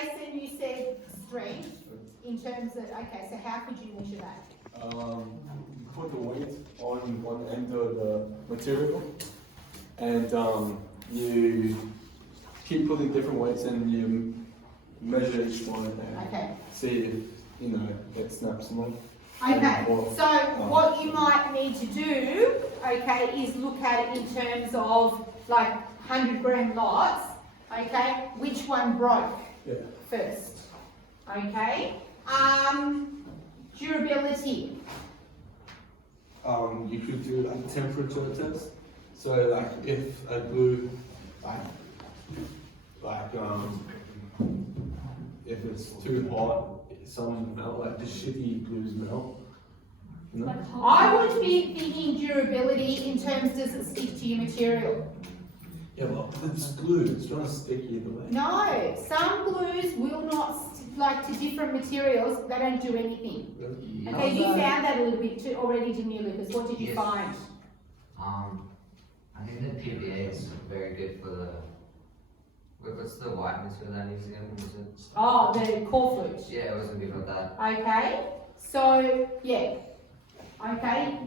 Jason, you said strength in terms of, okay, so how could you measure that? You put the weight on one end of the material, and you keep putting different weights, and you measure each one and see if it snaps more. Okay, so what you might need to do, is look at it in terms of like 100-gram lots. Okay, which one broke first? Okay, durability. You could do like a temperature test. So like if a glue, if it's too hot, some melt, like the shitty glues melt. No? I would be thinking durability in terms, does it stick to your material? Yeah, well, it's glue, it's trying to stick either way. No, some glues will not, like to different materials, they don't do anything. Really? Okay, you found that a little bit too already, didn't you, Lucas? What did you find? I think the PVA is very good for the, what's the white material that I'm using? Oh, the core flute. Yeah, it wasn't good for that. Okay, so, yeah. Okay,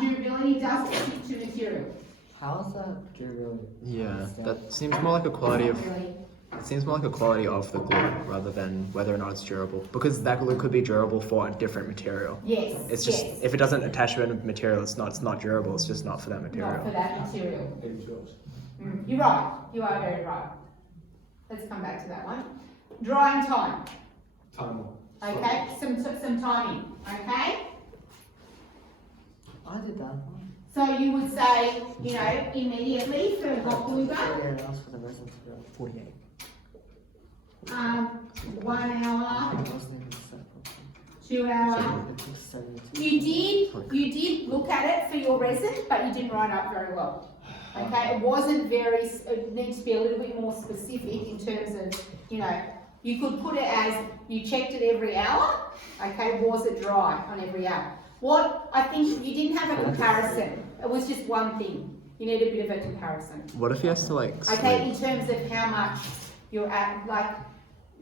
durability does stick to material. How is that durability? Yeah, that seems more like a quality of. It seems more like a quality of the glue rather than whether or not it's durable. Because that glue could be durable for a different material. Yes. It's just if it doesn't attach to a material, it's not durable. It's just not for that material. Not for that material. You're right. You are very right. Let's come back to that one. Drying time. Time. Okay, some timing. Okay. I did that. So you would say, immediately for hot glue gun. Yeah, that's for the resin to go. 48. 1 hour, I was thinking separate. 2 hour. It took 72. You did look at it for your resin, but you didn't write up very well. Okay, it wasn't very, it needs to be a little bit more specific in terms of, you could put it as you checked it every hour. Okay, was it dry on every hour? What, I think you didn't have a comparison. It was just one thing. You need a bit of a comparison. What if he has to Okay, in terms of how much you're at,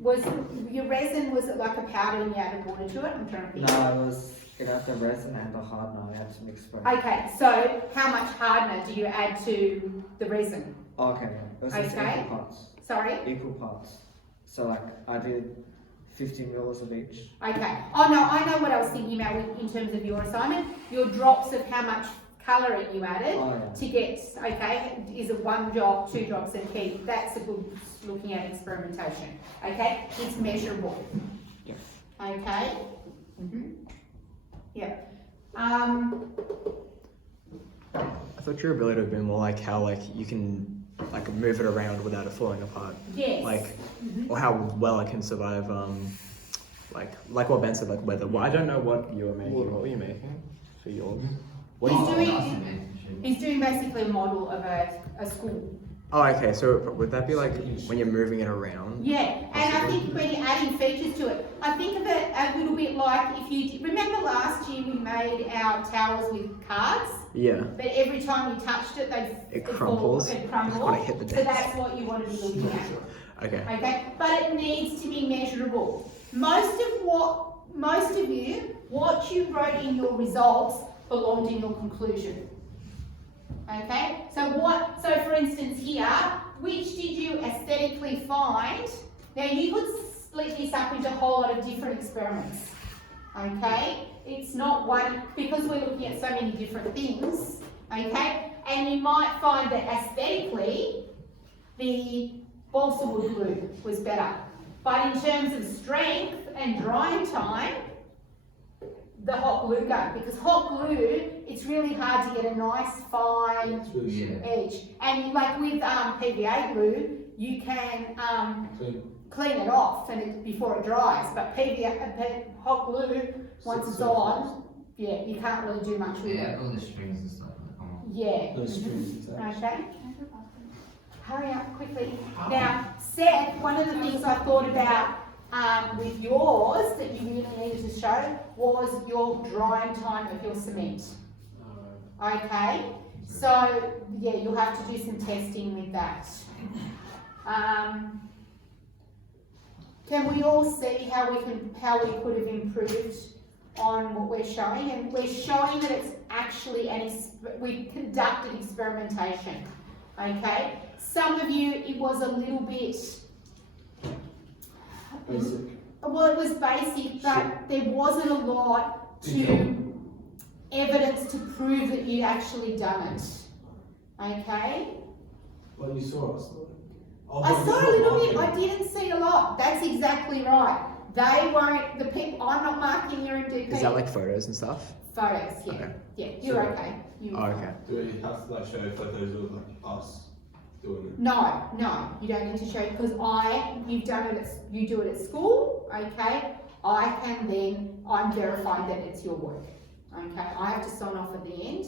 was your resin, was it like a powder and you added water to it? I'm trying to think. No, it had the resin and the hardener. I had to mix both. Okay, so how much hardener do you add to the resin? Okay, it was just equal parts. Sorry? Equal parts. So like I did 15 mils of each. Okay. Oh no, I know what I was thinking about in terms of your assignment. Your drops of how much colouring you added to get, is it 1 drop, 2 drops and keep? That's a good looking at experimentation. Okay, it's measurable. Yes. Okay. Yeah. I thought durability would be more like how you can move it around without it falling apart. Yes. Or how well it can survive like what Ben said, weather. Well, I don't know what you were making. What were you making for yours? He's doing basically a model of a school. Oh, okay. So would that be when you're moving it around? Yeah, and I think when you're adding features to it, I think of it a little bit like if you remember last year we made our towers with cards. Yeah. But every time you touched it, it crumbles. It crumbled. When it hit the so that's what you want to be looking at. Okay. Okay, but it needs to be measurable. Most of you, what you wrote in your results belonged in your conclusion. Okay, so for instance here, which did you aesthetically find? Now you could split this up into a whole lot of different experiments. Okay, it's not one, because we're looking at so many different things, okay, and you might find that aesthetically the balsa wood glue was better. But in terms of strength and drying time, the hot glue gun, because hot glue, it's really hard to get a nice fine edge. And like with PVA glue, you can clean it off before it dries. But hot glue, once it's on, you can't really do much with it. Yeah, all the strings and stuff. Yeah. Those strings attached. Okay. Hurry up quickly. Now, Seth, one of the things I thought about with yours that you really needed to show was your drying time of your cement. Okay, so yeah, you'll have to do some testing with that. Can we all see how we could have improved on what we're showing? And we're showing that it's actually we conducted experimentation. Okay? Some of you, it was a little bit Basic. well, it was basic, but there wasn't a lot to evidence to prove that you'd actually done it. Okay? But you saw us though. I saw a little bit, I didn't see a lot. That's exactly right. They won't, the people, I'm not marking your MDP. Is that like photos and stuff? Photos, yeah. Okay. Yeah, you're okay. You're Oh, fine. okay. Do we have to like show photos of like us doing it? No, you don't need to show because you've done it. You do it at school, okay? I'm verifying that it's your work, okay? I have to sign off at the end,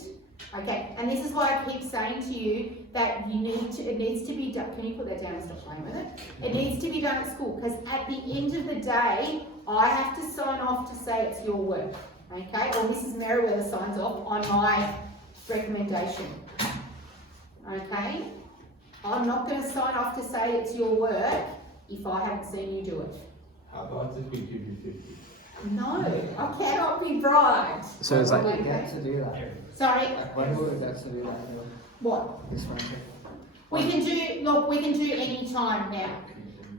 okay? And this is why I keep saying to you that it needs to be done. Can you put that down and stop playing with it? It needs to be done at school because at the end of the day, I have to sign off to say it's your work, okay? Or Mrs. Merriweather signs off on my recommendation, okay? I'm not going to sign off to say it's your work if I haven't seen you do it. How about if we give you 50? No, I cannot be bribed. So it's like- When do we get to do that? Sorry, When do we get to do that? what? This one here. We can do any time now.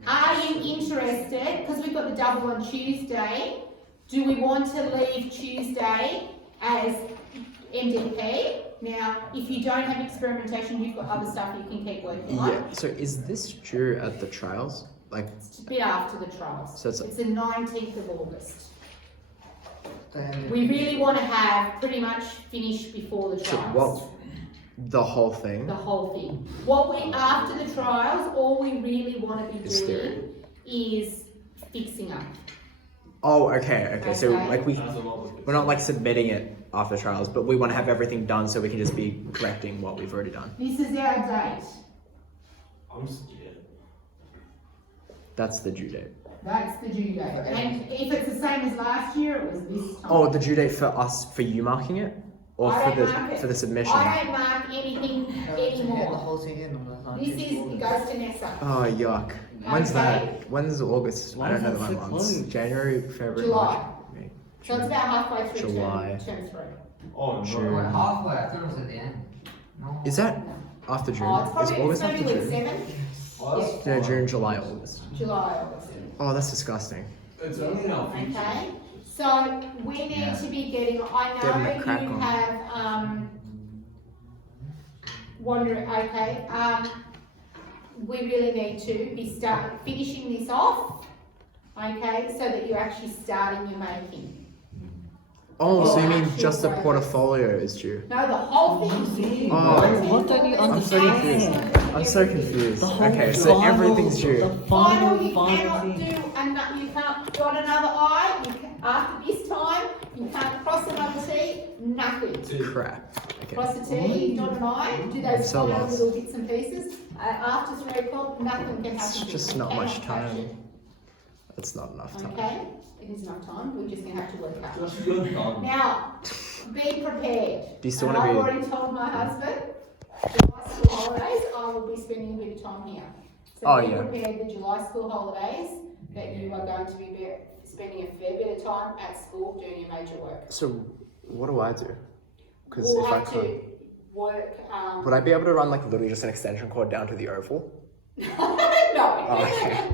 Are you interested, because we've got the double on Tuesday, do we want to leave Tuesday as MDP? Now, if you don't have experimentation, you've got other stuff you can keep working on. Yeah. So is this due at the trials? Like, It's a bit after the trials. So it's- It's the 19th of August. Then We really want to have pretty much finished before the so trials. what? The whole thing? The whole thing. After the trials, all we really want to be Is doing is fixing up. Oh, okay. So Okay. like That's a lot of it. we're not like submitting it after trials, but we want to have everything done so we can just be correcting what we've already done. This is our date. I'm scared. That's the due date. That's the due date. And if it's the same as last year, it was this time. Oh, the due date for you marking it, or I for don't mark the it. for the submission? I don't mark anything the anymore. whole thing in on the This it goes to Nessa. Oh yuck! When's Okay. that? When's August? I don't know Why is the that so months. close? January, February, July. March, May, So it's about halfway through July. term 3. Oh June. no. Wait, halfway, I thought it was at the end. No. Is that after June? Oh, it's Is probably August after week June? 7. Oh, that's No, fine. June, July, August. July, August. Oh, that's disgusting. It's only our future. Okay, so we need to be getting, I Getting the know crack you on. have, wondering, okay, we really need to be finishing this off, okay, so that you're actually starting your making. Oh, so you mean actual just the progress. portfolio is due? No, the whole thing. Oh. What don't you I'm so confused. I'm so confused. The whole Okay, so final- everything's due. The Final, you final cannot thing. you can't dot another I, after this time, you can't cross another T, nothing. Crap. Okay. Cross a T, dot an I, do those So final lost. little bits and pieces. After 3 o'clock, nothing can happen. It's to you. just You not much cannot touch time. It's not enough it. time. Okay, it is enough time, we're just gonna have to work hard. Just you're done. Now, be prepared. Do you still And want I've to already told my husband, July school holidays, I will be spending a bit of time here. So Oh, be yeah. prepared the July school holidays, that you are going to be spending a fair bit of time at school doing your major work. be? So, what do I do? Because We'll if I have can't, to work, would I be able to run like literally just an extension cord down to the oval? no. Oh, okay.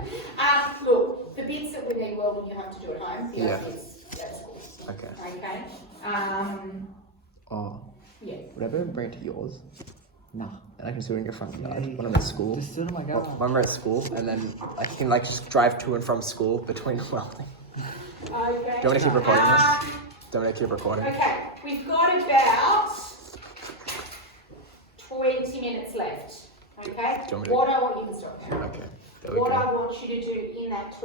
Look, the bits that we need welding you have to do at home, the Yeah. other bits at school, Okay. okay? Oh, Yeah. would I be able to bring it to yours? Nah. And I can do it in your front yard Yeah, when I'm at school. Just do it in my garage. When we're at school, and then I can like just drive to and from school between welding. Okay. Do you want me to keep recording this? Do you want me to keep recording? Okay, we've got about 20 minutes left. Okay? Do you want me to- What I want you to stop.